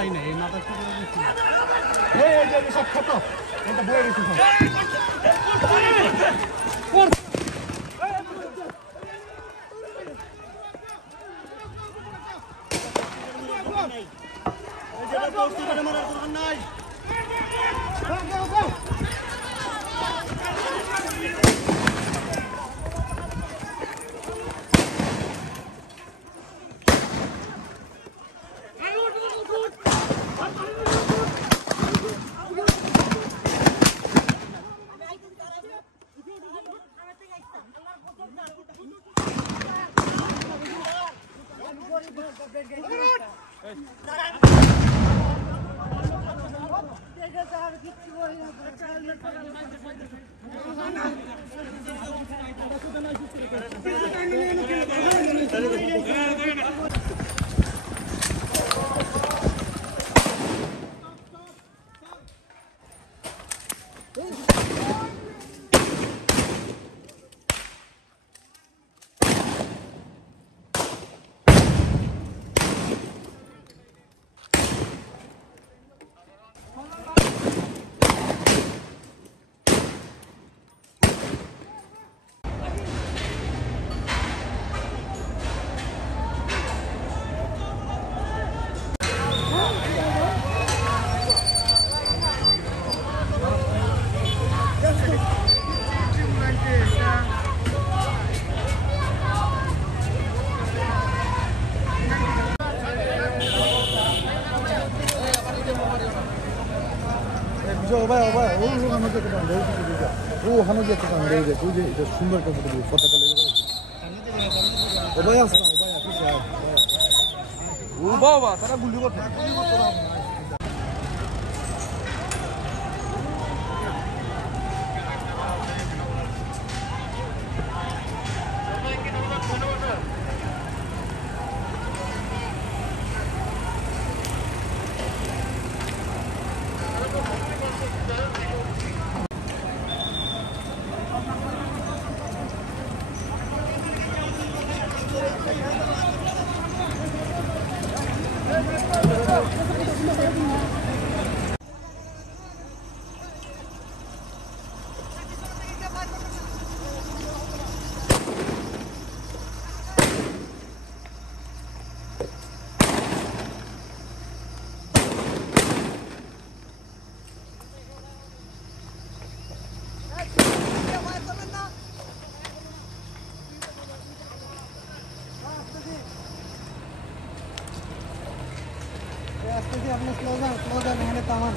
পাই না এই মাথা থেকে এই যে সব কত এটা বয়ে গেছে সব এই যে পোস্ট করে মারার দরকার নাই গো গো ও হানো যেতে কান দেই দে তুই যে এটা সুন্দর একটা ফটো দিবি পতাকা লেগে গেল ও ভাই আসনা ও ভাই আসি ও বাবা তারা গুলি করতে আপনি স্লোগান স্লোগান এখানে তামান